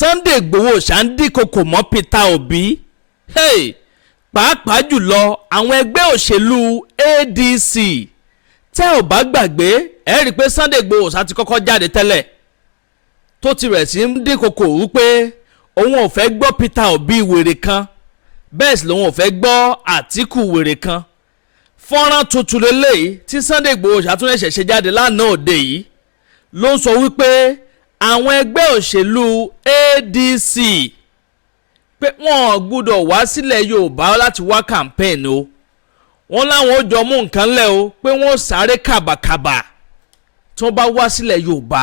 Sunday Igboho Ndikoko mọ́ Peter Obi pàápàá jùlọ àwọn ẹgbẹ́ òṣèlú ADC tẹ́ ò bá gbàgbé ẹ rí pé Sunday Igboho ti kọ́kọ́ jáde tẹ́lẹ̀ tó ti rẹ̀ sí Ndikoko wípé òun ò fẹ́ gbọ́ Peter Obi wèrè kan bẹ́ẹ̀ sì lòun ò fẹ́ gbọ́ Àtíkù wèrè kan. Fọ́nrán tuntun lélẹ́yìí tí Sunday Igboho ṣàtúnṣe ṣe jáde lánàá òde yìí ló ń sọ wípé àwọn ẹgbẹ́ òṣèlú ADC pé wọ́n gbọ́dọ̀ wá sílẹ̀ Yorùbá láti wá campaign o wọ́n láwọn ó jọ mú nǹkan lẹ̀ o pé wọ́n sáré kàbàkàbà tí wọ́n bá wá sílẹ̀ Yorùbá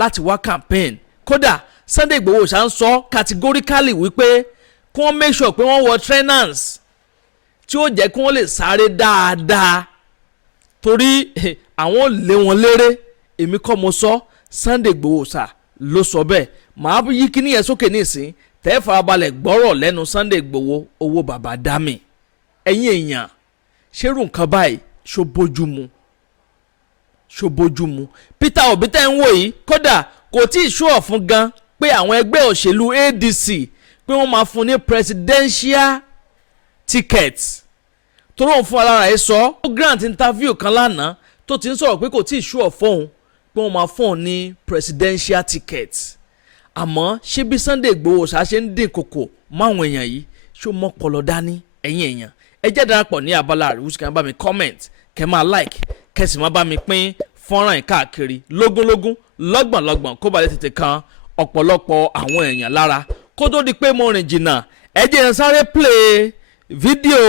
láti wá campaign. Kódà Sunday Igboho ṣá ń sọ categorically wípé kí wọ́n make sure pé wọ́n wọ trainers tí ó jẹ́ kí wọ́n lè sáré dáadáa torí àwọn ò lé wọn léré. Èmi kọ́ mo sọ Sunday Igboho ló sọ bẹ́ẹ̀. Màá yí kíní yẹn sókè nísìn tẹ́ farabalẹ̀ gbọ́rọ̀ lẹ́nu Sunday Igboho owó bàbá dámì. Ẹ̀yin èèyàn ṣerú nǹkan báyìí ṣó bójú mu. Peter Obi tẹ́ ń wò yìí kódà kò tí ì ṣúọ̀ fún gan pé àwọn ẹgbẹ́ òṣèlú ADC pé wọ́n máa fún ní presidential ticket tó lóun fún alára ẹ̀ sọ. ó grant interview kan lánàá tó ti ń sọ̀rọ̀ pé kò tí ì ṣúọ̀ fóun pé wọ́n máa fún un ní presidential ticket. Àmọ́ ṣé bí Sunday Igboho ṣe ń dín kòkò máwọn èèyàn yìí ṣó mọ́ pọlọ dání. Ẹ̀yin èèyàn ẹ jẹ́ darapọ̀ ní abala àríwúsí kẹ́ bá mi comment kẹ́ máa like kẹ́ sì máa bá mi pín fọ́nrán yìí káàkiri lógúnlógún lọ́gbọ̀nlọ́gbọ̀n kó ba lè tètè kan ọ̀pọ̀lọpọ̀ àwọn èèyàn lára. Kó tó di pé mo rìn jìnnà ẹ jẹ́ n sáré play fídíò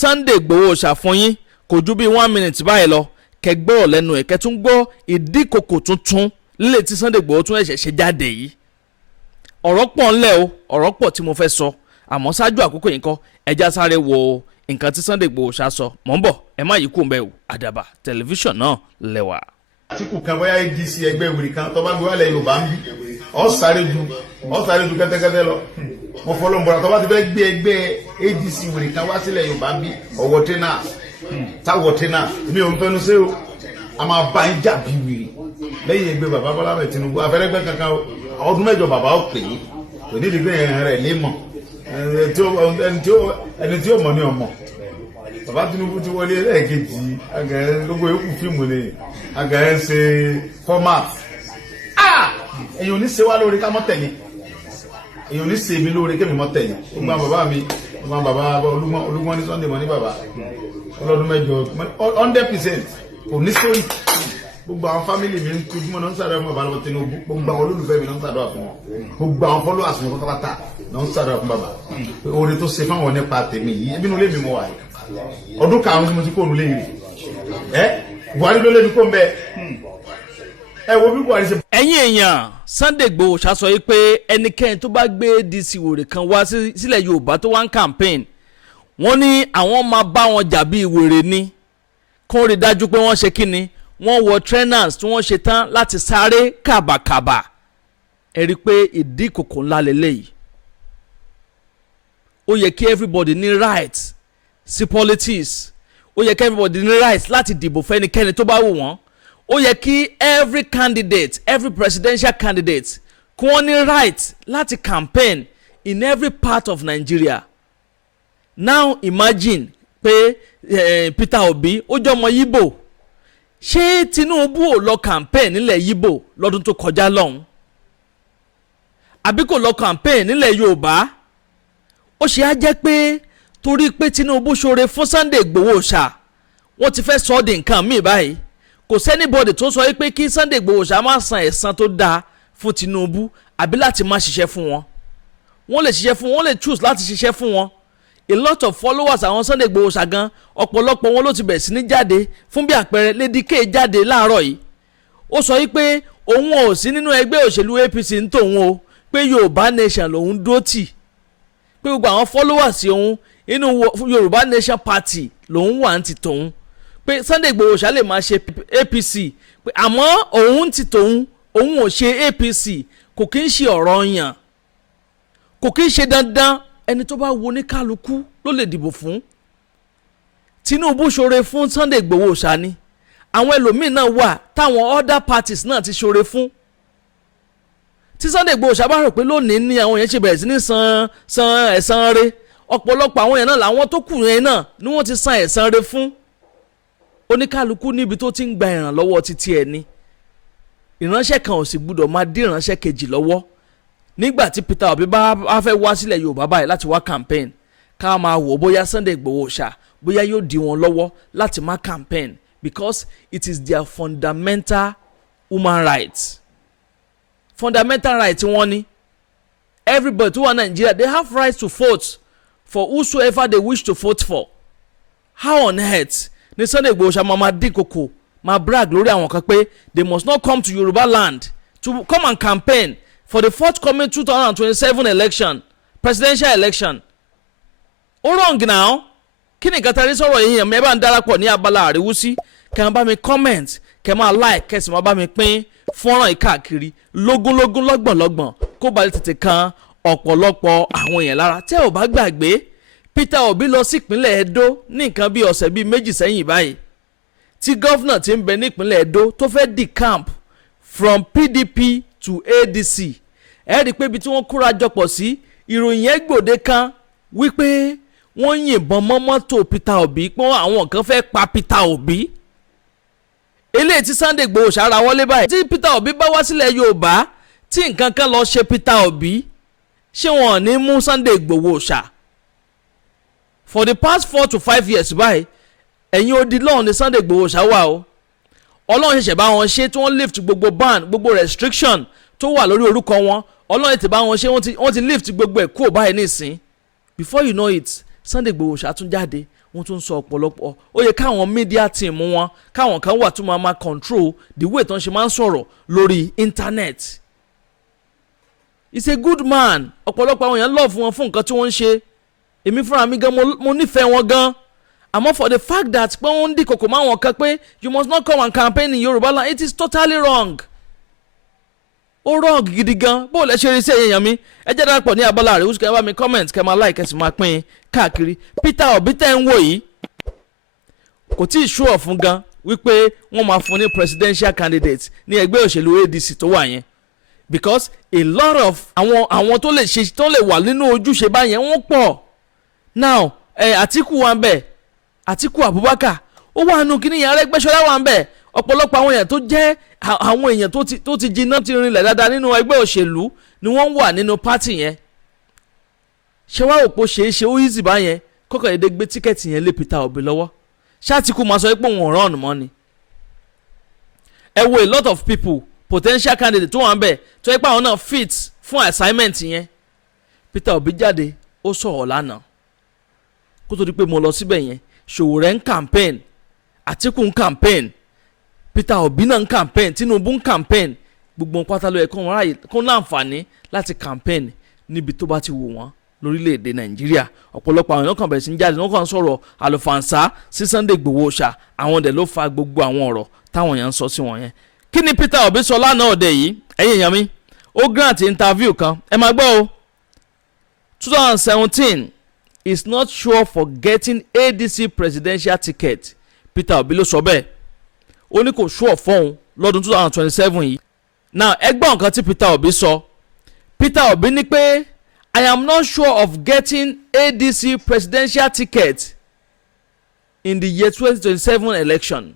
Sunday Igboho fún yín kò ju bí 1 minute báyìí lọ kẹ́ gbọ́ lẹ́nu ẹ̀ kẹ́ tún gbọ́ Ndikoko tuntun lílé tí Sunday Igboho tún ẹ̀ṣẹ̀ ṣe jáde yìí. Ọ̀rọ̀ pọ̀ ńlẹ̀ o ọ̀rọ̀ pọ̀ tí mo fẹ́ sọ àmọ́ ṣáájú àkókò yìí kọ́ ẹja sáré wo nǹkan tí Sunday Igboho sọ mọ̀ ń bọ̀ ẹ má yí kú mbẹ́ o Àdàbà tẹlifíṣàn náà lẹ́wà. Àtíkù kan bóyá ADC ẹgbẹ́ ìwòrì kan tó bá gbé wálẹ̀ Yorùbá ń bí ọ sáré ju kẹ́tẹ́kẹ́tẹ́ lọ mo fọlọ́ ń bọ̀rọ̀ tó bá ti fẹ́ gbé ẹgbẹ́ ADC ìwòrì kan wá sílẹ̀ Yorùbá ń bí ọwọ́ tẹ́nà táwọ̀ tẹ́nà mi ò ń fẹnu sí o a máa bá ń jà bí wìrì lẹ́yìn ẹgbẹ́ bàbá Bọ́lá bẹ̀ Tinubu afẹ́rẹ́gbẹ́ kankan ọdún mẹ́jọ bàbá ó pè é kò ní ìdígbé rẹ̀ lé mọ̀ ẹni tí ó mọ̀ ní ọmọ bàbá Tinubu ti wọlé ẹlẹ́ẹ̀kejì agàẹ́ gbogbo ikú fíìmù ni agàẹ́ ṣe format èyàn ò ní ṣe wá lórí ká mọ́ tẹ̀lé èyàn ò ní ṣe mi lórí kémi mọ́ tẹ̀lé gbogbo bàbá mi gbogbo bàbá Olúgbọ́n ní Sunday mọ́ ní bàbá ọlọ́dún mẹ́jọ 100% kò ní sórí gbogbo àwọn fámìlì mi ń kojú mọ́ náà ń ṣàdúrà fún bàbá lọ́wọ́ Tinubu gbogbo àwọn olólùfẹ́ mi náà ń ṣàdúrà fún wọn gbogbo àwọn followers mi pátápátá náà ń ṣàdúrà fún bàbá oore tó ṣe fáwọn nípa tèmi yìí ẹbí inú ilé mi mọ wà yìí ọdún karùn-ún ni mo ti kó òun léèrè Buhari ló lé mi kó ń bẹ ẹ wo bí Buhari ṣe. Ẹ̀yin èèyàn Sunday Igboho sọ yìí pé ẹnikẹ́ni tó bá gbé ADC wèrè kan wá sílẹ̀ Yorùbá tó wá ń campaign wọ́n ní àwọn máa bá wọn jà bí wèrè ni kó rí dájú pé wọ́n ṣe kíni wọ́n wọ trainers tí wọ́n ṣe tán láti sáré kàbàkàbà. Ẹ rí i pé Ndikoko ńlá lélẹ́yìí. Ó yẹ kí everybody ní right sí politics. Ó yẹ kí everybody ní right láti dìbò fẹ́nikẹ́ni tó bá wù wọ́n. Ó yẹ kí every candidate every presidential candidate kí wọ́n ní right láti campaign in every part of Nigeria. Now imagine pé Peter Obi ó jọ ọmọ Yíbò. Ṣé Tinubu ò lọ campaign nílẹ̀ Yíbò lọ́dún tó kọjá lọ́hùn? Àbí kò lọ campaign nílẹ̀ Yorùbá? Ó ṣe á jẹ́ pé torí pé Tinubu ṣoore fún Sunday Igboho wọ́n ti fẹ́ sọ ọ́ di nǹkan míì báyìí. Kò sẹ́nibọ́dì tó sọ pé kí Sunday Igboho máa san ẹ̀san tó dáa fún Tinubu àbí láti má ṣiṣẹ́ fún wọn. Wọ́n lè ṣiṣẹ́ fún wọn, wọ́n lè choose láti ṣiṣẹ́ fún wọn. A lot of followers àwọn Sunday Igboho gan ọ̀pọ̀lọpọ̀ wọn ló ti bẹ̀rẹ̀ sí ní jáde fún bí àpẹẹrẹ Lady K jáde láàárọ̀ yìí. Ó sọ pé òun ò sí nínú ẹgbẹ́ òṣèlú APC ń tòun o pé Yorùbá Nation lòun dúró tì pé gbogbo àwọn followers òun inú Yorùbá Nation Party lòun wà ń ti tòun pé Sunday Igboho lè máa ṣe APC pé àmọ́ òun ti tòun òun ò ṣe APC kò kí ń ṣe ọ̀rọ̀ yàn kò kí ń ṣe dandan ẹni tó bá wo ní kálukú ló lè dìbò fún. Tinubu ṣoore fún Sunday Igboho ni àwọn ẹlòmíín náà wà táwọn other parties náà ti ṣoore fún tí Sunday Igboho ṣàbá rò pé lónìí ni àwọn yẹn ṣe bẹ̀rẹ̀ sí ní san ẹ̀san rẹ̀ ọ̀pọ̀lọpọ̀ àwọn yẹn náà làwọn tó kù yẹn náà ni wọ́n ti san ẹ̀san rẹ̀ fún oníkálukú níbi tó ti ń gba ìrànlọ́wọ́ títí ẹ̀ ni ìránṣẹ́ kan ò sì gbúdọ̀ máa dí ìránṣẹ́ kejì lọ́wọ́ nígbà tí Peter Obi bá fẹ́ wá sílẹ̀ Yorùbá báyìí láti wá campaign ká máa wò bóyá Sunday Igboho ṣá bóyá yóò dí wọn lọ́wọ́ láti má campaign because it is their fundamental human rights fundamental rights wọn ni everybody tó wà Nigeria they have rights to vote for whosoever they wish to vote for how on earth ni Sunday Igboho ṣá máa Ndikoko máa brag lórí àwọn kan pé they must not come to Yoruba land to come and campaign for the forthcoming 2027 election presidential election ó wrong now kí ni nǹkan tẹ́lẹ̀ sọ̀rọ̀ yìí yẹn ẹ bá ń darapọ̀ ní abala àríwúsí kẹ́ ẹ bá mi comment kẹ́ ẹ máa like kẹ́ ẹ sì máa bá mi pín fọ́nrán ìkáàkiri lógúnlógún lọ́gbọ̀nlọ́gbọ̀n kó ba lè tètè kan ọ̀pọ̀lọpọ̀ àwọn èèyàn lára tẹ́ ò bá gbàgbé Peter Obi lọ sí ìpínlẹ̀ Edo ní nǹkan bí ọ̀sẹ̀ bíi méjì sẹ́yìn báyìí tí gọ́fúnà ti ń bẹ ní ìpínlẹ̀ Edo tó fẹ́ decamp from PDP to ADC ẹ rí i pé ibi tí wọ́n kóra jọpọ̀ sí ìròyìn yẹn gbòde kan wípé wọ́n yìnbọn mọ́ mọ́tò Peter Obi pé àwọn kan fẹ́ pa Peter Obi eléyìí tí Sunday Igboho ṣàrà wọlé báyìí tí Peter Obi bá wá sílẹ̀ Yorùbá tí nǹkan kan lọ ṣe Peter Obi ṣé wọn ò ní mú Sunday Igboho ṣá for the past 4 to 5 years báyìí ẹ̀yin odi lọ́hùn ní Sunday Igboho ṣá wà o Ọlọ́run ṣẹ̀ṣẹ̀ bá wọn ṣe tí wọ́n lift gbogbo ban gbogbo restriction tó wà lórí orúkọ wọn Ọlọ́run ti bá wọn ṣe wọ́n ti lift gbogbo ẹ̀ kúrò báyìí nísìn before you know it Sunday Igboho ṣá tún jáde wọ́n tún sọ ọ̀pọ̀lọpọ̀ ó yẹ káwọn media team wọn káwọn kan wà tó máa control the way tó ń ṣe máa ń sọ̀rọ̀ lórí internet he's a good man ọ̀pọ̀lọpọ̀ àwọn èèyàn love wọn fún nǹkan tí wọ́n ń ṣe èmi fúnra mi gan mo nífẹ̀ẹ́ wọn gan àmọ́ for the fact that pé wọ́n ń Ndikoko máa wọn kan pé you must not come and campaign in Yoruba land it is totally wrong ó wrong gidi gan bó lẹ ṣe rí sí èèyàn mi ẹ jẹ́ darapọ̀ ní abala rẹ̀ wúṣùkẹ́ bá mi comment kẹ́ máa like ẹ sì máa pín káàkiri Peter Obi tẹ́ ń wò yìí kò tí ì show off fún gan wípé wọ́n máa fún ní presidential candidate ní ẹgbẹ́ òṣèlú ADC tó wà yẹn because a lot of àwọn tó lè wà nínú ojúṣe báyẹn wọ́n pọ̀ now Atiku wà ń bẹ̀ Atiku Abubakar ó wà nù kíní yẹn Arẹ́gbẹ́ṣọlá wà ń bẹ̀ ọ̀pọ̀lọpọ̀ àwọn èèyàn tó jẹ́ àwọn èèyàn tó ti jiná ti rinlẹ̀ dáadáa nínú ẹgbẹ́ òṣèlú ni wọ́n wà nínú pátì yẹn ṣé wàá òpó ṣeéṣe ó easy báyẹn kọ́kọ́ èdè gbé tíkẹ́ẹ̀tì yẹn lé Peter Obi lọ́wọ́ ṣáàtìkù máa sọ pé òun ò rán ọ̀nà mọ́ ni ẹ wo a lot of people potential candidate tó wà ń bẹ̀ tó yẹ pé àwọn náà fit fún assignment yẹn Peter Obi jáde ó sọ̀rọ̀ lánàá kó tó di pé mo lọ síbẹ̀ yẹn Sowore ń campaign Atiku ń campaign Peter Obi náà ń campaign Tinubu ń campaign gbogbo pátá ló yẹ kó wọn ráyè kó láǹfààní láti campaign níbi tó bá ti wù wọ́n lórílẹ̀‐èdè Nàìjíríà ọ̀pọ̀lọpọ̀ àwọn èèyàn kan bẹ̀rẹ̀ sí ń jáde wọ́n kàn ń sọ̀rọ̀ àlùfànṣá sí Sunday Igboho ṣá àwọn dẹ̀ ló fa gbogbo àwọn ọ̀rọ̀ táwọn èèyàn ń sọ sí wọn yẹn kí ni Peter Obi sọ lánàá òde yìí ẹ̀yin èèyàn mi ó grant interview kan ẹ máa gbọ́ o 2017 is not sure for getting ADC presidential ticket Peter Obi ló sọ bẹ́ẹ̀ ó ní kò sure fóun lọ́dún 2027 yìí now ẹ gbọ́ nǹkan tí Peter Obi sọ Peter Obi ní pé I am not sure of getting ADC presidential ticket in the year 2027 election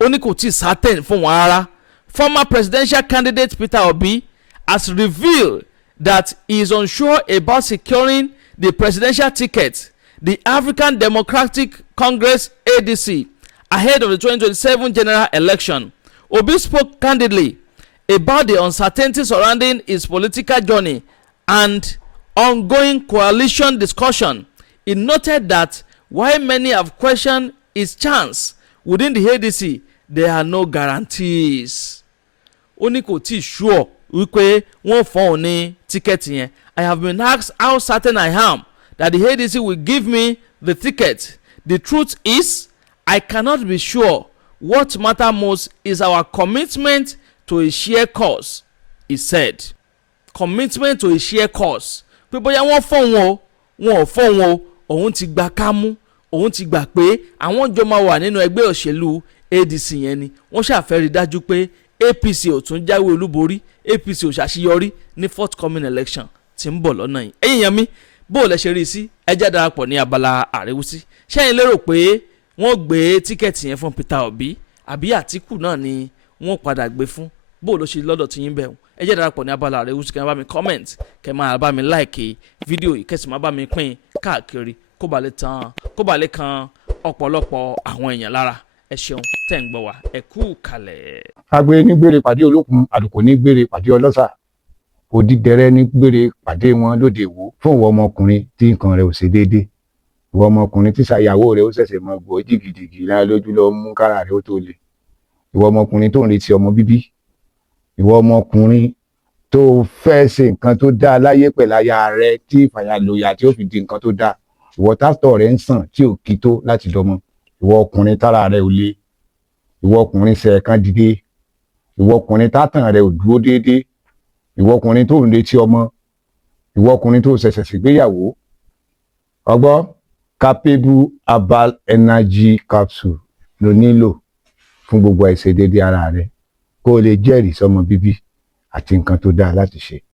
ó ní kò tí certain fún wọn rárá former presidential candidate Peter Obi has revealed that he is unsure about securing the presidential ticket the African Democratic Congress ADC ahead of the 2027 general election. Obi spoke candidly about the uncertainty surrounding his political journey and ongoing coalition discussion. He noted that while many have questioned his chance within the ADC, there are no guarantees. Ó ní kò tí sure wípé wọ́n fún òun ní tíkẹ́ẹ̀tì yẹn. I have been asked how certain I am that the ADC will give me the ticket. The truth is, I cannot be sure. What matters most is our commitment to a shared cause, he said. Commitment to a shared cause. Pé bóyá wọ́n fún wọn o, wọn ò fún wọn o, òun ti gba kámú, òun ti gbà pé àwọn jọ máa wà nínú ẹgbẹ́ òṣèlú ADC yẹn ni. Wọ́n ṣàfẹ́rí dájú pé APC ò tún jáwé olúborí, APC ò ṣàṣeyọrí ní forthcoming election tí ń bọ̀ lọ́nà yìí. ẹ̀yin yẹn mi bó o lẹ ṣe rí i sí ẹ jẹ́ darapọ̀ ní abala àríwísí. ṣẹ́yìn lérò pé wọ́n gbé tíkẹ́ẹ̀tì yẹn fún Peter Obi àbí Àtíkù náà ni wọ́n padà gbé fún? bó o lọ ṣe lọ́dọ̀ tí yín bẹ̀ wọ́n. ẹ jẹ́ darapọ̀ ní abala àríwísí, kẹ́ ẹ bá mi comment, kẹ́ ẹ máa bá mi like fídíò yìí, kẹ́ ẹ sì máa bá mi pín káàkiri kó ba lè kan ọ̀pọ̀lọpọ̀ àwọn èèyàn lára. ẹ ṣeun tẹ́ ń gbọ́ wa, ẹ kú kalẹ̀. agbe ní gbére pàdé olókun, àlùkò ní gbére pàdé ọlọ́ṣà, òdìdẹrẹ́ ní gbére pàdé wọn lóde ìwò. fún ìwọ ọmọkùnrin tí nǹkan rẹ̀ ò ṣe déédé, ìwọ ọmọkùnrin tí ṣàyàwó rẹ̀ ó ṣẹ̀ṣẹ̀ mọ gbọ́ jìgìjìgì lára lójú lọ mú kára rẹ̀ ó tó le, ìwọ ọmọkùnrin tó ń retí ọmọ bíbí, ìwọ ọmọkùnrin tó fẹ́ ṣe nǹkan tó dáa láyé pẹ̀lú aya rẹ̀ tí ìfàyàlóyà tí ó fi di nǹkan tó dáa, ìwọ tásítọ̀ rẹ̀ ń sàn tí ò kí tó láti dọmọ, ìwọ ọkùnrin tára rẹ̀ ò le, ìwọ ọkùnrin ṣe ẹ̀kan dìde, ìwọ ọkùnrin tátàn rẹ̀ ò dúró déédéé, ìwọ ọkùnrin tó ń retí ọmọ, ìwọ ọkùnrin tó ṣẹ̀ṣẹ̀ ṣègbéyàwó. ọgbọ́ capable herbal energy capsule ló nílò fún gbogbo àìṣedéédé ara rẹ̀ kó o lè jẹ́rìí sọmọ bíbí àti nǹkan tó dáa láti ṣe.